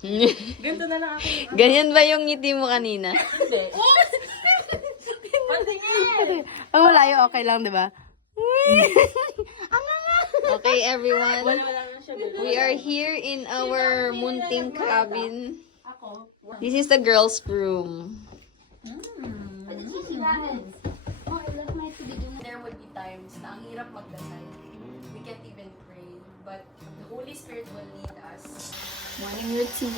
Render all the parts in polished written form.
Ganito na lang ako. Ganyan ba yung ngiti mo kanina? Hindi. Patingin! Ang malayo, okay lang, di ba? Okay, everyone. Wala lang siya. We are here in our munting cabin. Ako. This is the girls' room. Oh, I left my tubig. There would be times na ang hirap magdasal. We can't even pray. But the Holy Spirit will lead us. Morning routine.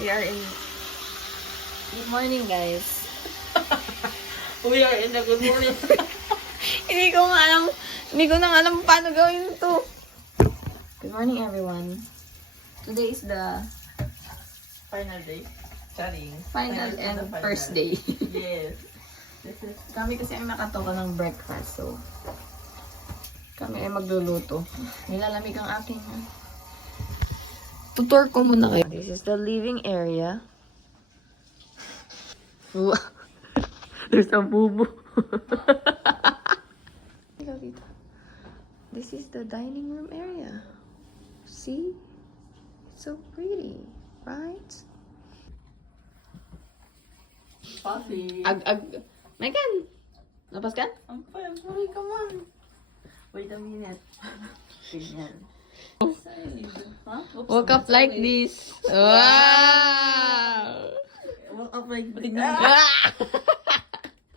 We are in... Good morning, guys. We are in the good morning. Hindi ko na alam paano gawin ito. Good morning, everyone. Today is the Final day. Charing. final and first day. Yes. Kami kasi ang nakatoka ng breakfast, so kami ay magluluto. Nilalamig ang aking... Tutor ko muna kayo. This is the living area. There's a bubo. This is the dining room area. See? It's so pretty, right? Coffee. Megan! Lapas ka? I'm fine. Sorry, come on. Wait a minute. Ganyan. Huh? Oops, Woke up like this. Wow! Woke up like this.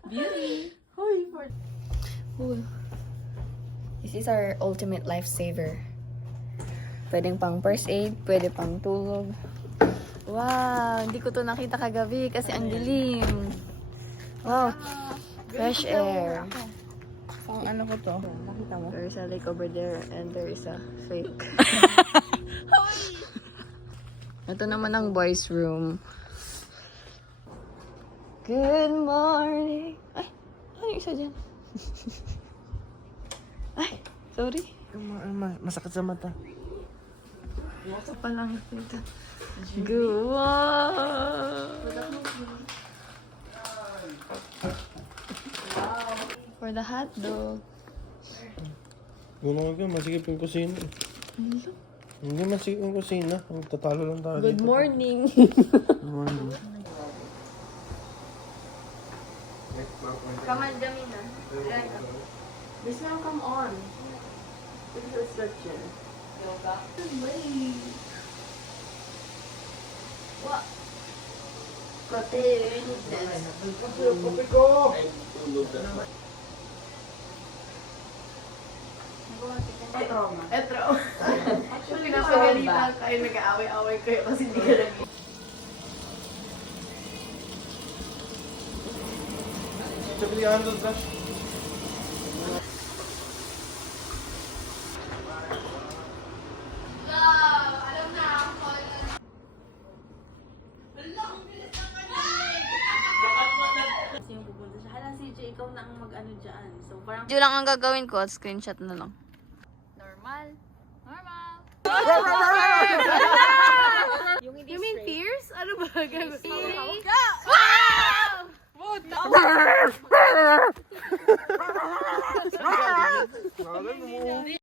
Beauty. Hoy, for... This is our ultimate lifesaver. Pwedeng pang first aid, pwede pang tulog. Wow, hindi ko to nakita kagabi kasi ang dilim. Wow, fresh air. Pang ano ko to? Nakita mo? There is a lake over there and there is a fake. Ito naman ang boys' room. Good morning. Ay, ano yung isa dyan? Ay, sorry. Masakit sa mata. Ito pa lang ito. Wow! For the hot dog. Huwag ka, masikip yung kusina. Hindi masikip yung kusina. Tatalo lang tayo Good dito. morning. Good morning. Come on, Jamina. This now come on. This is a section. Yoga. What? Etro. Actually, napagalitan kayo, nag-aaway-aaway kayo kasi hindi ka nag- Sabihan doon, Trash. Kasi yung pupunta siya. Hala, CJ, ikaw na ang mag-ano dyan. So, parang... Video lang ang gagawin ko at screenshot na lang. Normal. Normal. Yung hindi You mean straight. fierce? Ano ba? Gagawin?